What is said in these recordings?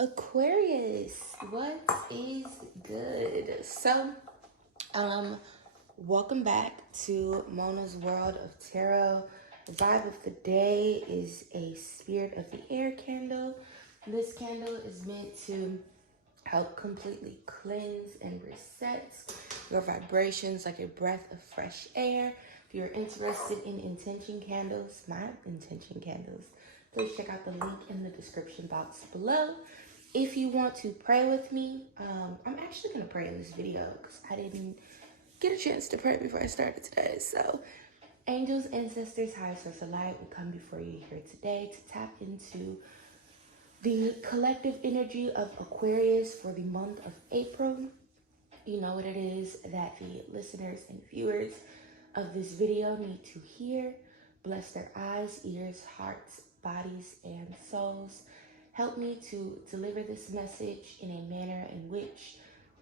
Aquarius, what is good? So, welcome back to Mona's World of Tarot. The vibe of the day is a Spirit of the Air candle. This candle is meant to help completely cleanse and reset your vibrations like a breath of fresh air. If you're interested in intention candles, my intention candles, please check out the link in the description box below. If you want to pray with me, I'm actually going to pray in this video because I didn't get a chance to pray before I started today. So, angels, ancestors, high source of light, we come before you here today to tap into the collective energy of Aquarius for the month of April. You know what it is that the listeners and viewers of this video need to hear. Bless their eyes, ears, hearts, bodies, and souls. Help me to deliver this message in a manner in which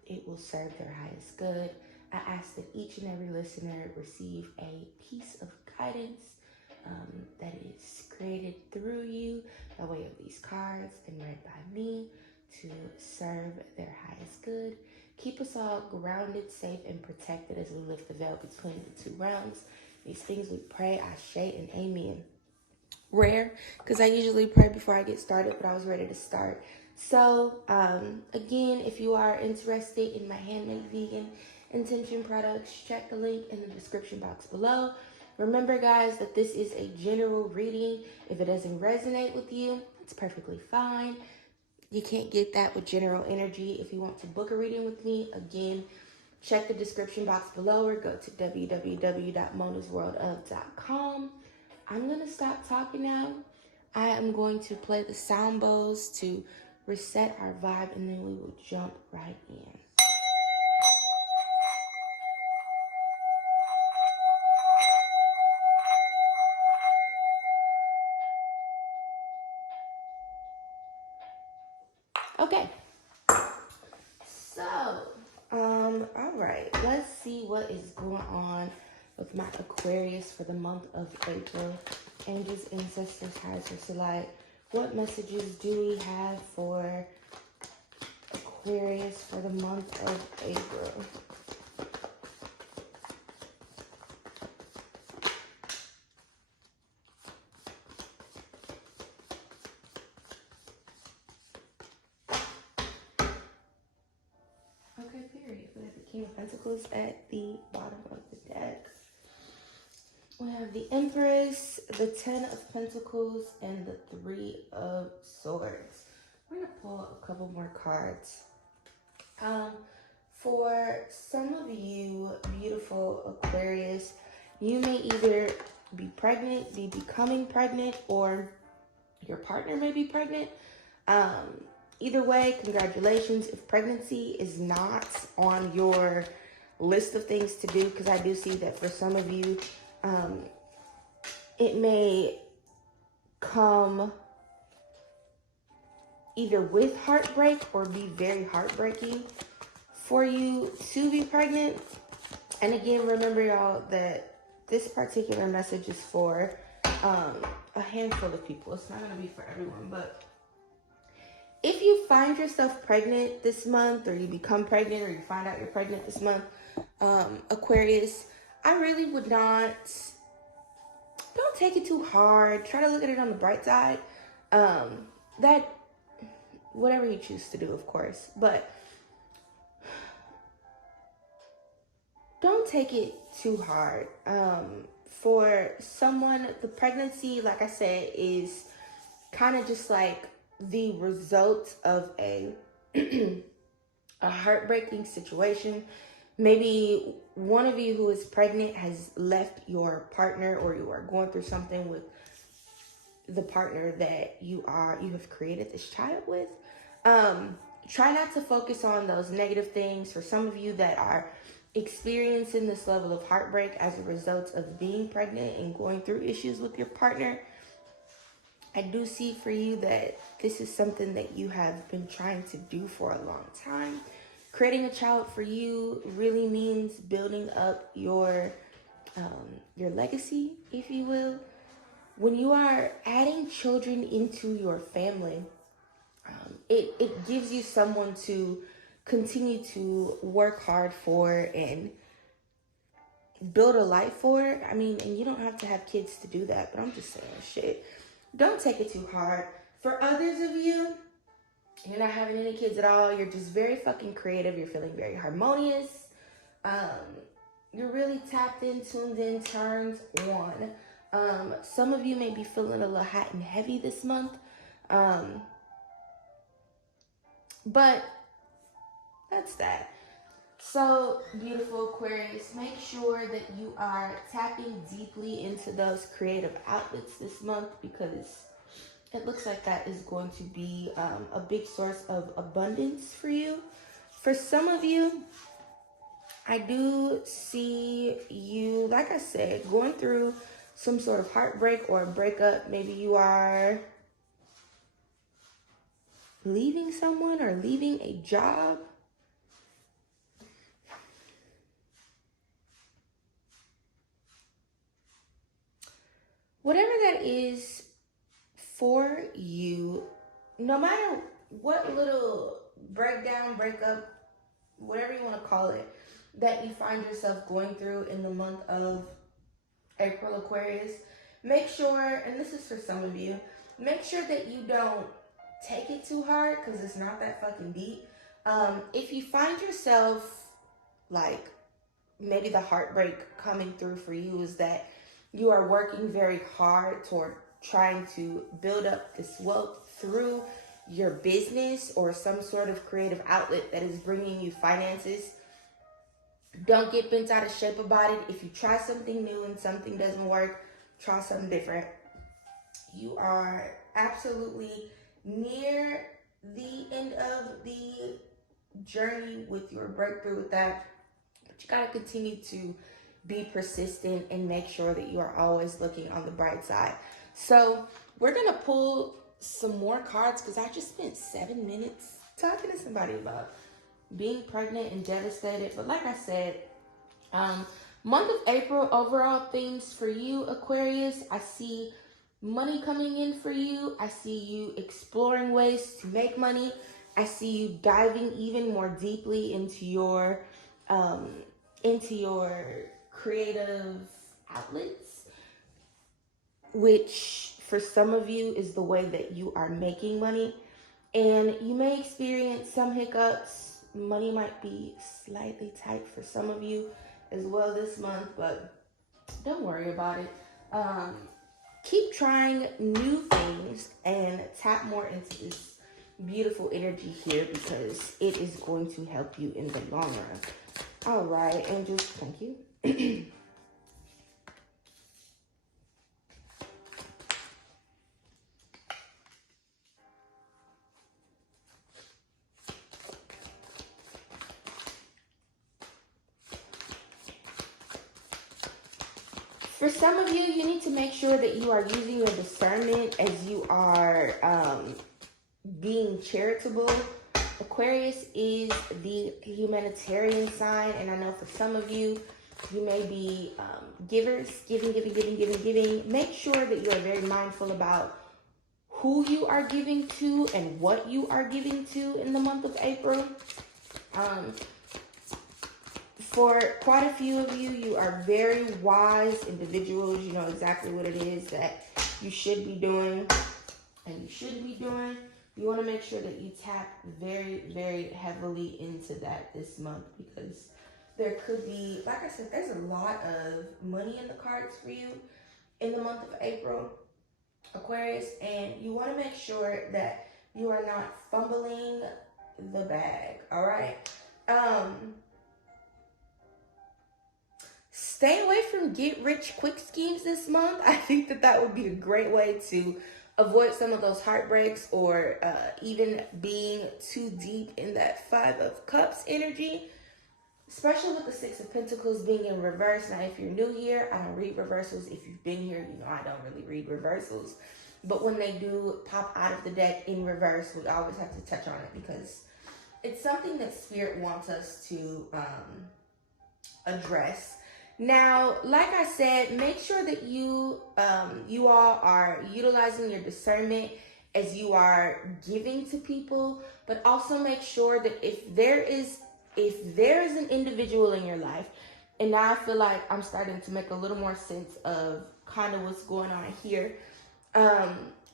it will serve their highest good. I ask that each and every listener receive a piece of guidance that is created through you by way of these cards and read by me to serve their highest good. Keep us all grounded, safe, and protected as we lift the veil between the two realms. These things we pray, Ashe and Amen. Rare, because I usually pray before I get started, but I was ready to start. So, again, if you are interested in my handmade vegan intention products, check the link in the description box below. Remember, guys, that this is a general reading. If it doesn't resonate with you, it's perfectly fine. You can't get that with general energy. If you want to book a reading with me, again, check the description box below or go to www.monasworldof.com. I'm going to stop talking now. I am going to play the sound bowls to reset our vibe, and then we will jump right in. Okay. So, all right. Let's see what is going on with my Aquarius for the month of April. Angels, ancestors, high source of light. What messages do we have for Aquarius for the month of April? Okay, period. We have the King of Pentacles at the bottom of the deck. We have the Empress, the 10 of Pentacles, and the 3 of Swords. We're going to pull a couple more cards. For some of you beautiful Aquarius, you may either be pregnant, be becoming pregnant, or your partner may be pregnant. Either way, congratulations. If pregnancy is not on your list of things to do, because I do see that for some of you, it may come either with heartbreak or be very heartbreaking for you to be pregnant. And again, remember, y'all, that this particular message is for a handful of people. It's not going to be for everyone, but if you find yourself pregnant this month, or you become pregnant, or you find out you're pregnant this month, Aquarius, I really would not, don't take it too hard. Try to look at it on the bright side. That, whatever you choose to do, of course, but don't take it too hard. For someone, the pregnancy, like I said, is kind of just like the result of a heartbreaking situation. Maybe one of you who is pregnant has left your partner, or you are going through something with the partner that you have created this child with. Try not to focus on those negative things. For some of you that are experiencing this level of heartbreak as a result of being pregnant and going through issues with your partner, I do see for you that this is something that you have been trying to do for a long time. Creating a child for you really means building up your legacy, if you will. When you are adding children into your family, it gives you someone to continue to work hard for and build a life for. I mean, and you don't have to have kids to do that, but I'm just saying, shit, don't take it too hard. For others of you, you're not having any kids at all. You're just very fucking creative. You're feeling very harmonious. You're really tapped in, tuned in, turned on. Some of you may be feeling a little hot and heavy this month. But that's that. So, beautiful Aquarius, make sure that you are tapping deeply into those creative outlets this month, because it looks like that is going to be a big source of abundance for you. For some of you, I do see you, like I said, going through some sort of heartbreak or a breakup. Maybe you are leaving someone or leaving a job. Whatever that is for you, no matter what little breakdown, breakup, whatever you want to call it, that you find yourself going through in the month of April, Aquarius, make sure, and this is for some of you, make sure that you don't take it too hard, because it's not that fucking deep. If you find yourself, like, maybe the heartbreak coming through for you is that you are working very hard toward trying to build up this wealth through your business or some sort of creative outlet that is bringing you finances, don't get bent out of shape about it. If you try something new and something doesn't work, try something different. You are absolutely near the end of the journey with your breakthrough with that, but you got to continue to be persistent and make sure that you are always looking on the bright side. So we're going to pull some more cards, because I just spent 7 minutes talking to somebody about being pregnant and devastated. But like I said, month of April, overall themes for you, Aquarius, I see money coming in for you. I see you exploring ways to make money. I see you diving even more deeply into your creative outlets, which for some of you is the way that you are making money. And you may experience some hiccups. Money might be slightly tight for some of you as well this month, but don't worry about it. Keep trying new things and tap more into this beautiful energy here, because it is going to help you in the long run. All right, angels, thank you. For some of you, you need to make sure that you are using your discernment as you are being charitable. Aquarius is the humanitarian sign, and I know for some of you, you may be givers, giving. Make sure that you are very mindful about who you are giving to and what you are giving to in the month of April. For quite a few of you, you are very wise individuals. You know exactly what it is that you should be doing and you shouldn't be doing. You want to make sure that you tap very, very heavily into that this month, because there could be, like I said, there's a lot of money in the cards for you in the month of April, Aquarius, and you want to make sure that you are not fumbling the bag, all right? Stay away from get-rich-quick schemes this month. I think that that would be a great way to avoid some of those heartbreaks, or even being too deep in that Five of Cups energy, especially with the Six of Pentacles being in reverse. Now, if you're new here, I don't read reversals. If you've been here, you know I don't really read reversals. But when they do pop out of the deck in reverse, we always have to touch on it, because it's something that Spirit wants us to address. Now, like I said, make sure that you all are utilizing your discernment as you are giving to people, but also make sure that if there is an individual in your life, and now I feel like I'm starting to make a little more sense of kind of what's going on here.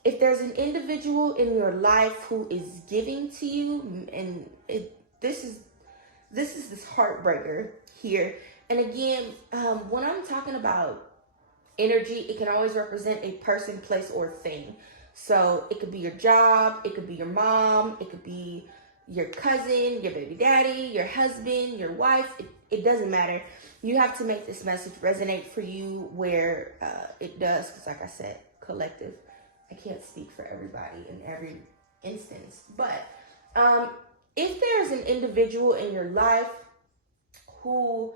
If there's an individual in your life who is giving to you, and this is this heartbreaker here. And again, when I'm talking about energy, it can always represent a person, place, or thing. So it could be your job, it could be your mom, it could be your cousin, your baby daddy, your husband, your wife. It doesn't matter. You have to make this message resonate for you where it does, because like I said, collective. I can't speak for everybody in every instance. But if there's an individual in your life who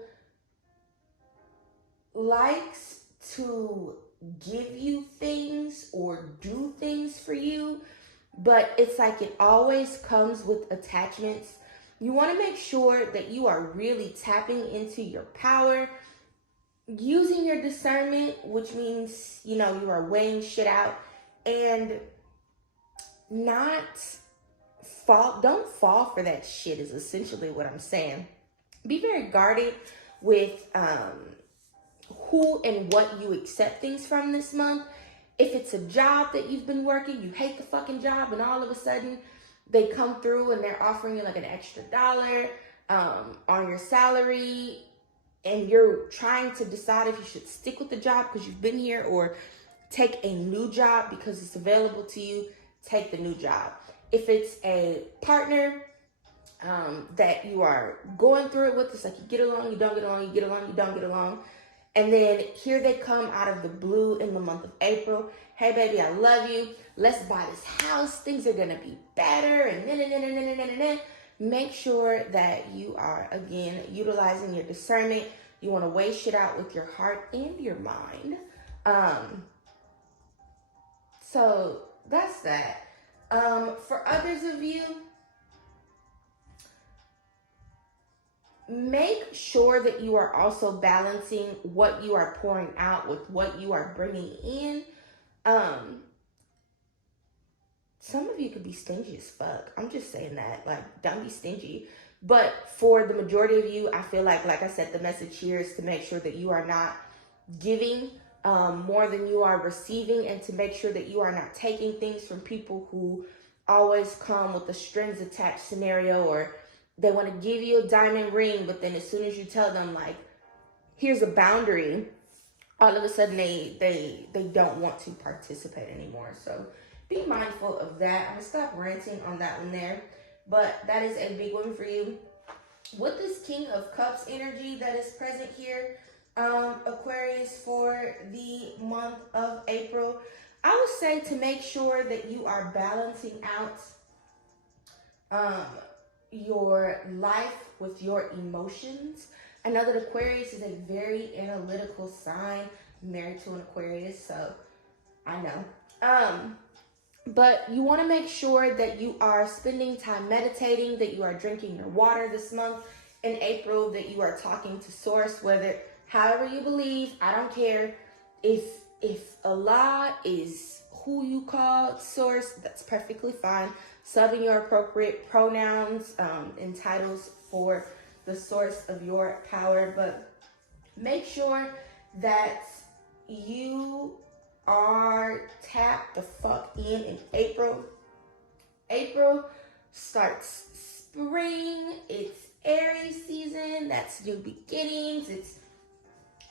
likes to give you things or do things for you, but it's like it always comes with attachments, you want to make sure that you are really tapping into your power, using your discernment, which means, you are weighing shit out, and don't fall for that shit is essentially what I'm saying. Be very guarded with who and what you accept things from this month. If it's a job that you've been working, you hate the fucking job, and all of a sudden they come through and they're offering you like an extra $1 on your salary, and you're trying to decide if you should stick with the job because you've been here, or take a new job because it's available to you, take the new job. If it's a partner that you are going through it with, it's like you get along, you don't get along, you get along, you don't get along. And then here they come out of the blue in the month of April. Hey, baby, I love you. Let's buy this house. Things are going to be better. And make sure that you are, again, utilizing your discernment. You want to weigh shit out with your heart and your mind. So that's that. For others of you, make sure that you are also balancing what you are pouring out with what you are bringing in. Some of you could be stingy as fuck. I'm just saying that. Like, don't be stingy. But for the majority of you, I feel like I said, the message here is to make sure that you are not giving more than you are receiving, and to make sure that you are not taking things from people who always come with a strings attached scenario, or they want to give you a diamond ring, but then as soon as you tell them, like, here's a boundary, all of a sudden they don't want to participate anymore. So be mindful of that. I'm going to stop ranting on that one there. But that is a big one for you. With this King of Cups energy that is present here, Aquarius, for the month of April, I would say to make sure that you are balancing out your life with your emotions. I know that Aquarius is a very analytical sign. I'm married to an Aquarius, so I know. But you want to make sure that you are spending time meditating, that you are drinking your water this month in April, that you are talking to Source, however you believe. I don't care. If Allah is who you call Source, that's perfectly fine. Subbing your appropriate pronouns and titles for the source of your power. But make sure that you are tapped the fuck in April. April starts spring. It's Aries season. That's new beginnings. It's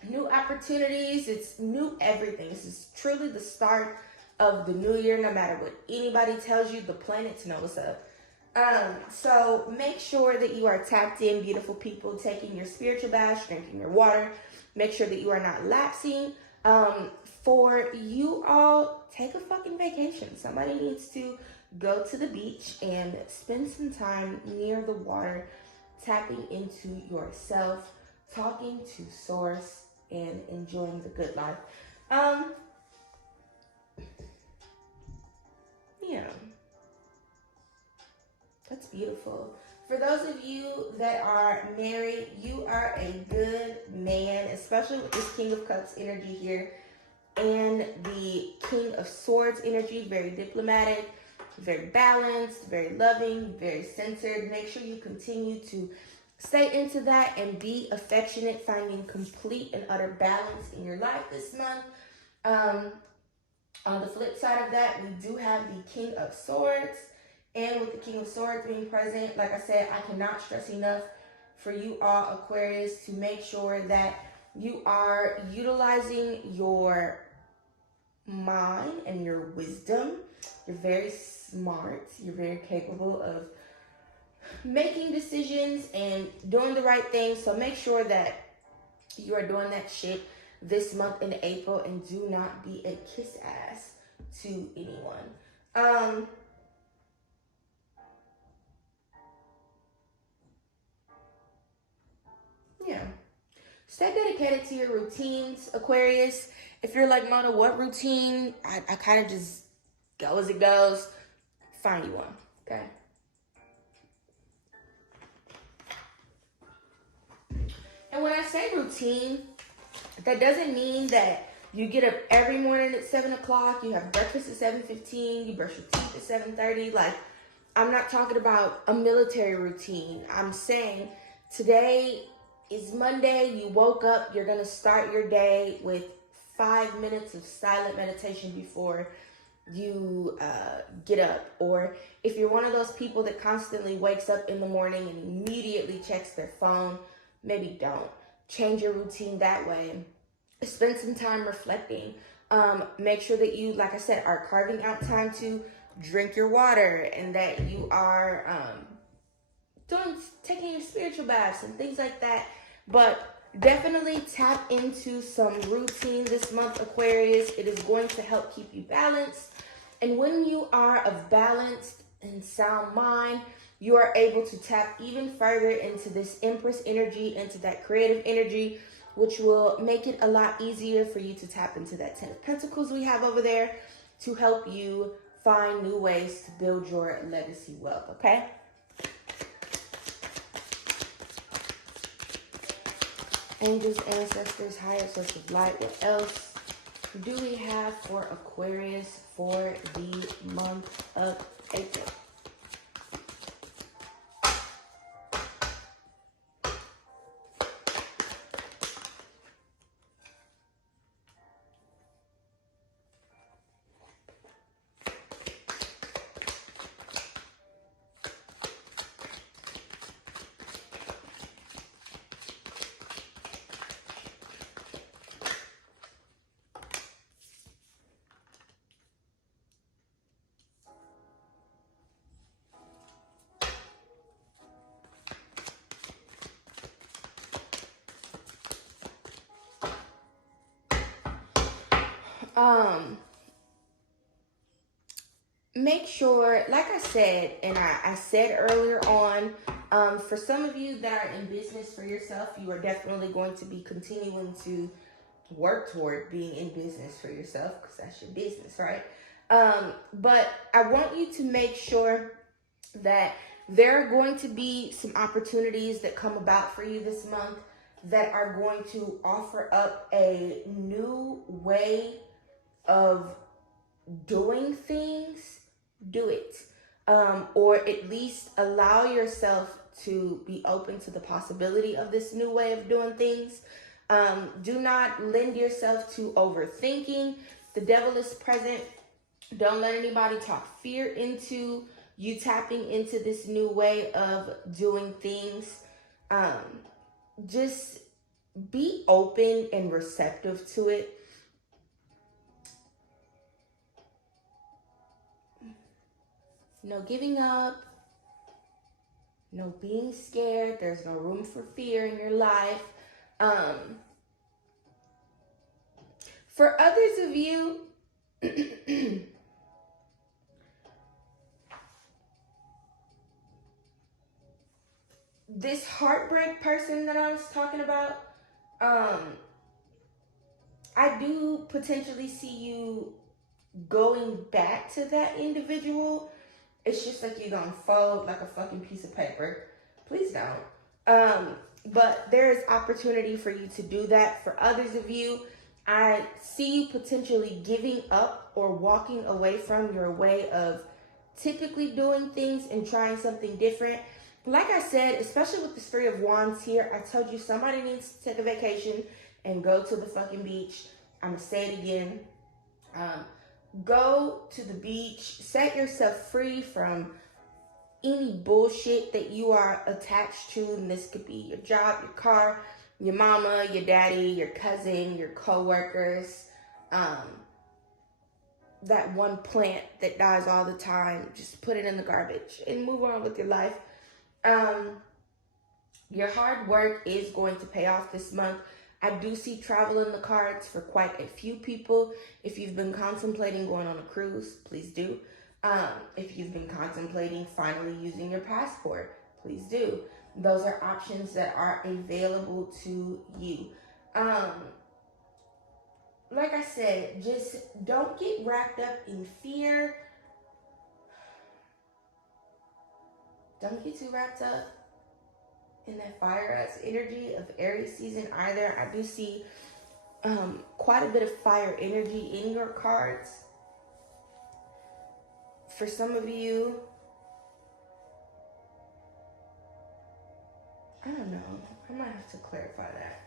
new opportunities. It's new everything. This is truly the start of the new year. No matter what anybody tells you, the planets know what's up. So make sure that you are tapped in, beautiful people, taking your spiritual bath, drinking your water. Make sure that you are not lapsing. For you all, take a fucking vacation. Somebody needs to go to the beach and spend some time near the water, tapping into yourself, talking to Source, and enjoying the good life. Yeah, that's beautiful. For those of you that are married, you are a good man, especially with this King of Cups energy here and the King of Swords energy, very diplomatic. very balanced, very loving, very centered. Make sure you continue to stay into that and be affectionate, finding complete and utter balance in your life this month. On the flip side of that, we do have the King of Swords. And with the King of Swords being present, like I said, I cannot stress enough for you all, Aquarius, to make sure that you are utilizing your mind and your wisdom. You're very smart. You're very capable of making decisions and doing the right thing. So make sure that you are doing that shit this month in April, and do not be a kiss ass to anyone. Yeah. Stay dedicated to your routines, Aquarius. If you're like, no, what routine? I kind of just go as it goes. Find you one, okay? And when I say routine, that doesn't mean that you get up every morning at 7 o'clock, you have breakfast at 7:15, you brush your teeth at 7:30. Like, I'm not talking about a military routine. I'm saying today is Monday, you woke up, you're going to start your day with 5 minutes of silent meditation before you get up. Or if you're one of those people that constantly wakes up in the morning and immediately checks their phone, maybe don't. Change your routine that way. Spend some time reflecting. Make sure that you, like I said, are carving out time to drink your water, and that you are taking your spiritual baths and things like that. But definitely tap into some routine this month, Aquarius. It is going to help keep you balanced. And when you are of balanced and sound mind, you are able to tap even further into this Empress energy, into that creative energy, which will make it a lot easier for you to tap into that 10 of Pentacles we have over there to help you find new ways to build your legacy wealth, okay? Angels, ancestors, higher source of light, what else do we have for Aquarius for the month of April? Make sure, like I said, and I said earlier on, for some of you that are in business for yourself, you are definitely going to be continuing to work toward being in business for yourself, because that's your business, right? But I want you to make sure that there are going to be some opportunities that come about for you this month that are going to offer up a new way of doing things. Do it. Or at least allow yourself to be open to the possibility of this new way of doing things. Do not lend yourself to overthinking. The devil is present. Don't let anybody talk fear into you tapping into this new way of doing things. Just be open and receptive to it. No giving up. No being scared. There's no room for fear in your life. For others of you, this heartbreak person that I was talking about, I do potentially see you going back to that individual. It's just like you're gonna fold like a fucking piece of paper. Please don't. But there is opportunity for you to do that. For others of you, I see you potentially giving up or walking away from your way of typically doing things and trying something different. Like I said, especially with the Three of Wands here, I told you somebody needs to take a vacation and go to the fucking beach. I'm going to say it again. Go to the beach. Set yourself free from any bullshit that you are attached to. And this could be your job, your car, your mama, your daddy, your cousin, your co-workers. That one plant that dies all the time. Just put it in the garbage and move on with your life. Your hard work is going to pay off this month. I do see travel in the cards for quite a few people. If you've been contemplating going on a cruise, please do. If you've been contemplating finally using your passport, please do. Those are options that are available to you. Like I said, just don't get wrapped up in fear. Don't get too wrapped up in that fire-ass energy of Aries season either. I do see quite a bit of fire energy in your cards. For some of you, I don't know. I might have to clarify that.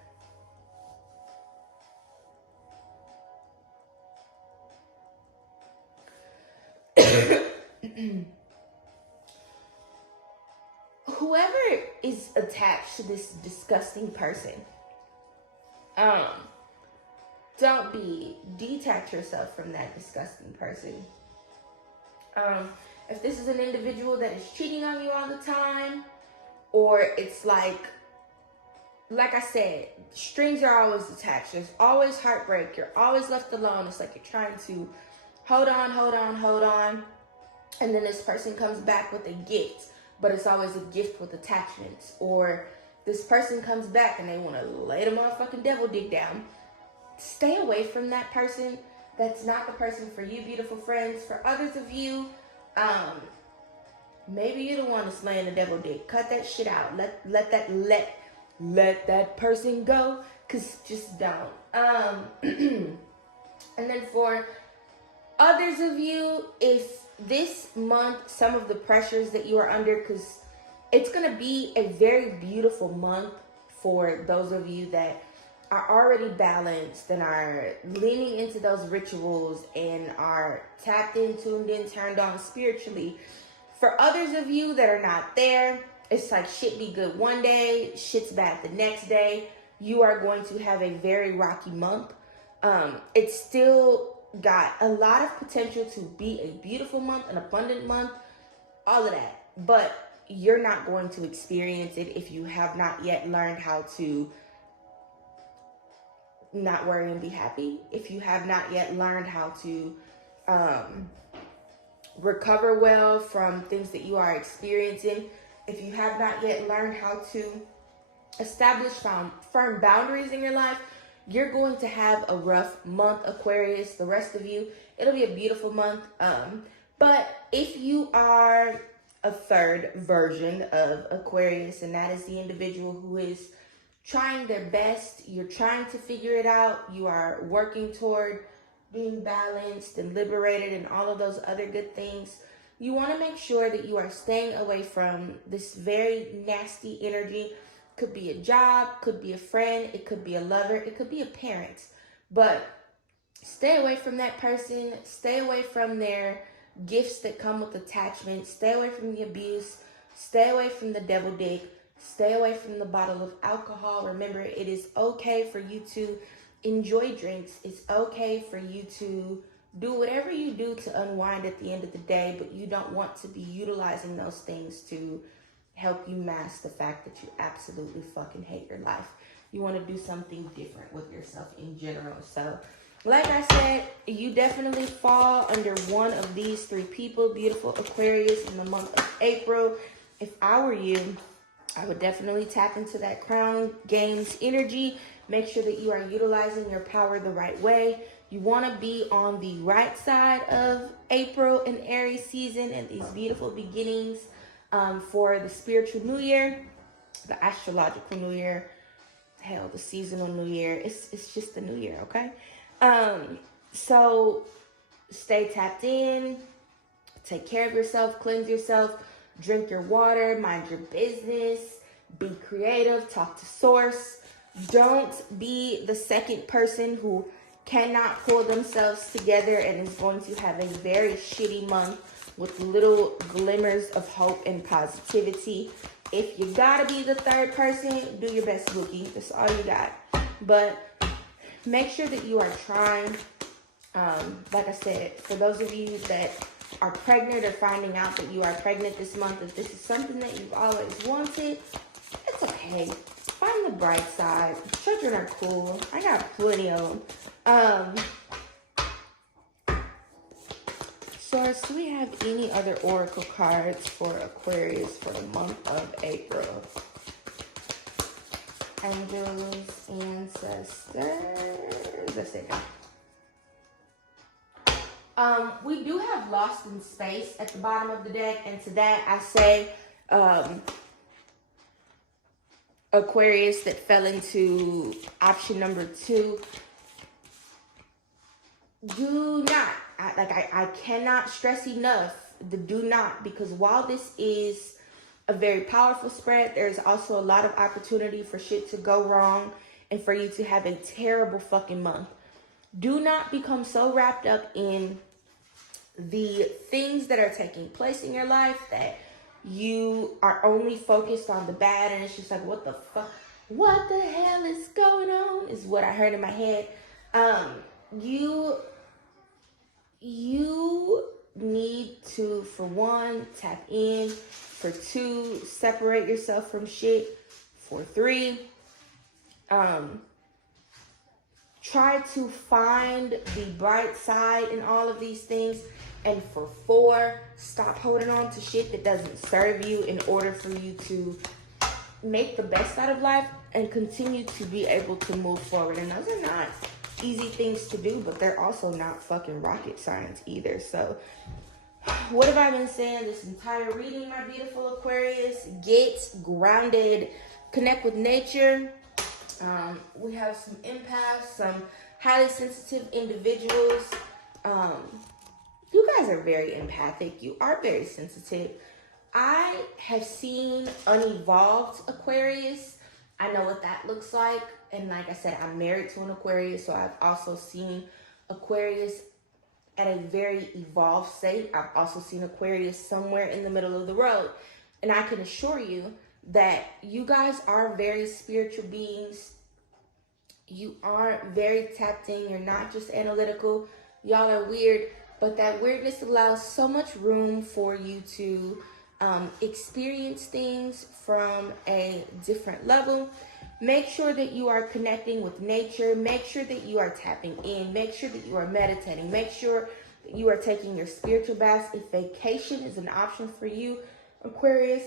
Whoever is attached to this disgusting person, detach yourself from that disgusting person. If this is an individual that is cheating on you all the time, or it's like I said, strings are always attached. There's always heartbreak. You're always left alone. It's like you're trying to hold on. And then this person comes back with a gift, but it's always a gift with attachments. Or this person comes back and they want to lay the motherfucking devil dick down. Stay away from that person. That's not the person for you, beautiful friends. For others of you, maybe you're the one that's laying the devil dick. Cut that shit out. Let that person go. Cause just don't. And then for others of you, if this month, some of the pressures that you are under, because it's going to be a very beautiful month for those of you that are already balanced and are leaning into those rituals and are tapped in, tuned in, turned on spiritually. For others of you that are not there, it's like shit be good one day, shit's bad the next day. You are going to have a very rocky month. It's still got a lot of potential to be a beautiful month, an abundant month, all of that. But you're not going to experience it if you have not yet learned how to not worry and be happy. If you have not yet learned how to recover well from things that you are experiencing. If you have not yet learned how to establish firm boundaries in your life, you're going to have a rough month, Aquarius. The rest of you, it'll be a beautiful month. But if you are a third version of Aquarius, and that is the individual who is trying their best, you're trying to figure it out, you are working toward being balanced and liberated and all of those other good things, you want to make sure that you are staying away from this very nasty energy. Could be a job, could be a friend, it could be a lover, it could be a parent. But stay away from that person, stay away from their gifts that come with attachment, stay away from the abuse, stay away from the devil dick, stay away from the bottle of alcohol. Remember, it is okay for you to enjoy drinks. It's okay for you to do whatever you do to unwind at the end of the day, but you don't want to be utilizing those things to help you mask the fact that you absolutely fucking hate your life. You want to do something different with yourself in general. So, like I said, you definitely fall under one of these three people, beautiful Aquarius, in the month of April. If I were you, I would definitely tap into that Crown Games energy. Make sure that you are utilizing your power the right way. You want to be on the right side of April and Aries season and these beautiful beginnings for the spiritual new year, the astrological new year, hell, the seasonal new year. It's just the new year, okay? So stay tapped in, take care of yourself, cleanse yourself, drink your water, mind your business, be creative, talk to source. Don't be the second person who cannot pull themselves together and is going to have a very shitty month with little glimmers of hope and positivity. If you gotta be the third person, do your best, Wookie. That's all you got. But make sure that you are trying. Like I said, for those of you that are pregnant or finding out that you are pregnant this month, if this is something that you've always wanted, it's okay. Find the bright side. Children are cool. I got plenty of them. Source, do we have any other oracle cards for Aquarius for the month of April? Angels, ancestors. Let's see. We do have Lost in Space at the bottom of the deck, and to that I say, Aquarius that fell into option number 2. Do not, I cannot stress enough the do not, because while this is a very powerful spread, there's also a lot of opportunity for shit to go wrong and for you to have a terrible fucking month. Do not become so wrapped up in the things that are taking place in your life that you are only focused on the bad, and it's just like, what the fuck? What the hell is going on? Is what I heard in my head. You need to, for one, tap in. For 2, separate yourself from shit. For 3, try to find the bright side in all of these things. And for 4, stop holding on to shit that doesn't serve you in order for you to make the best out of life and continue to be able to move forward. And those are not easy things to do, but they're also not fucking rocket science either. So what have I been saying this entire reading, my beautiful Aquarius? Get grounded, connect with nature. We have some empaths, some highly sensitive individuals. You guys are very empathic. You are very sensitive. I have seen unevolved Aquarius. I know what that looks like. And like I said, I'm married to an Aquarius, so I've also seen Aquarius at a very evolved state. I've also seen Aquarius somewhere in the middle of the road. And I can assure you that you guys are very spiritual beings. You are very tapped in. You're not just analytical. Y'all are weird. But that weirdness allows so much room for you to experience things from a different level. Make sure that you are connecting with nature. Make sure that you are tapping in. Make sure that you are meditating. Make sure that you are taking your spiritual baths. If vacation is an option for you, Aquarius,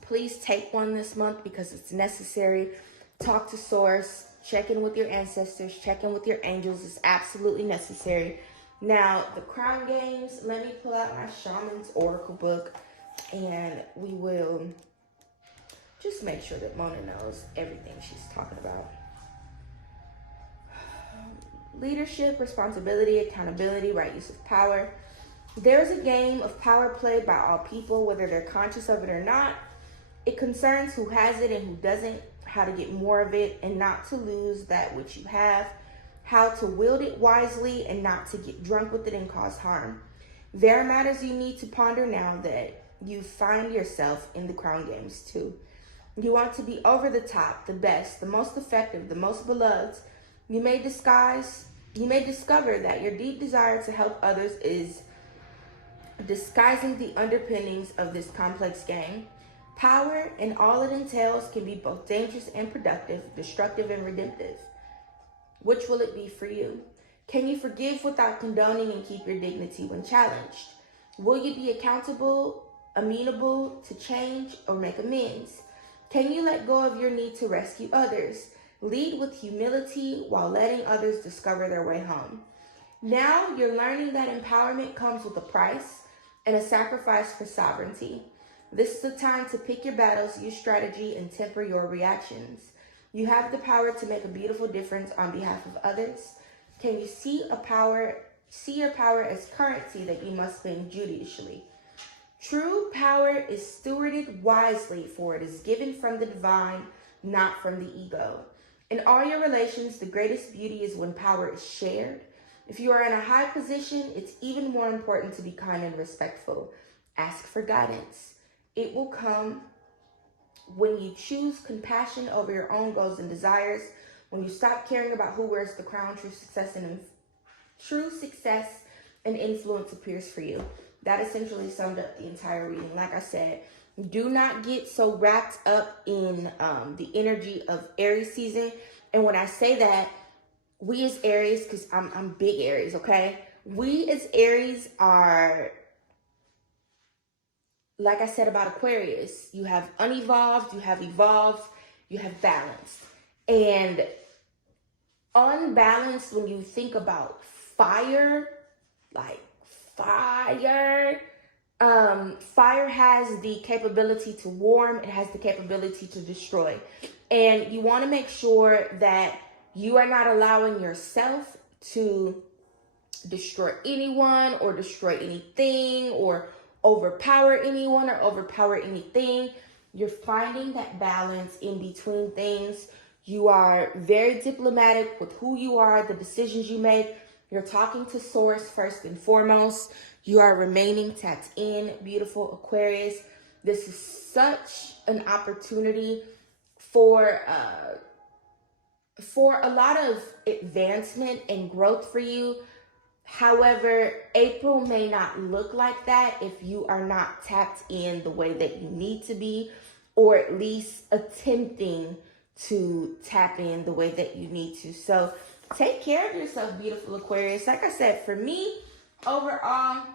please take one this month because it's necessary. Talk to source. Check in with your ancestors. Check in with your angels. It's absolutely necessary. Now, the crown games, let me pull out my Shaman's Oracle book and we will just make sure that Mona knows everything she's talking about. Leadership, responsibility, accountability, right use of power. There's a game of power played by all people, whether they're conscious of it or not. It concerns who has it and who doesn't, how to get more of it and not to lose that which you have, how to wield it wisely and not to get drunk with it and cause harm. There are matters you need to ponder now that you find yourself in the crown games too. You want to be over the top, the best, the most effective, the most beloved. You may discover that your deep desire to help others is disguising the underpinnings of this complex game. Power and all it entails can be both dangerous and productive, destructive and redemptive. Which will it be for you? Can you forgive without condoning and keep your dignity when challenged? Will you be accountable, amenable to change, or make amends? Can you let go of your need to rescue others? Lead with humility while letting others discover their way home. Now you're learning that empowerment comes with a price and a sacrifice for sovereignty. This is the time to pick your battles, use strategy, and temper your reactions. You have the power to make a beautiful difference on behalf of others. Can you see a power See your power as currency that you must spend judiciously. True power is stewarded wisely, for it is given from the divine, not from the ego. In all your relations, the greatest beauty is when power is shared. If you are in a high position, it's even more important to be kind and respectful. Ask for guidance. It will come when you choose compassion over your own goals and desires, when you stop caring about who wears the crown, true success and influence appears for you. That essentially summed up the entire reading. Like I said, do not get so wrapped up in the energy of Aries season. And when I say that, we as Aries, because I'm big Aries, okay? We as Aries are, like I said about Aquarius, you have unevolved, you have evolved, you have balanced. And unbalanced, when you think about fire, like fire, fire has the capability to warm, it has the capability to destroy. And you want to make sure that you are not allowing yourself to destroy anyone or destroy anything or overpower anyone or overpower anything. You're finding that balance in between things. You are very diplomatic with who you are, the decisions you make. You're talking to source first and foremost. You are remaining tapped in, beautiful Aquarius. This is such an opportunity for a lot of advancement and growth for you. However, April may not look like that if you are not tapped in the way that you need to be, or at least attempting to tap in the way that you need to. So take care of yourself, beautiful Aquarius. Like I said, for me, overall,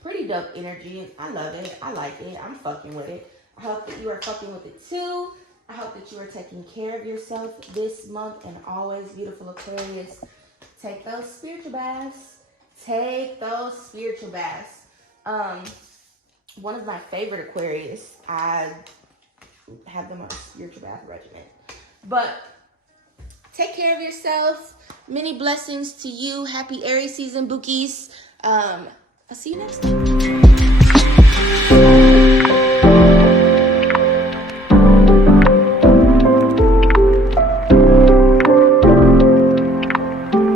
pretty dope energy. I love it. I like it. I'm fucking with it. I hope that you are fucking with it too. I hope that you are taking care of yourself this month and always, beautiful Aquarius. Take those spiritual baths. Take those spiritual baths. One of my favorite Aquarius, I have them on a spiritual bath regimen. But take care of yourself. Many blessings to you. Happy Aries season, bookies. I'll see you next time.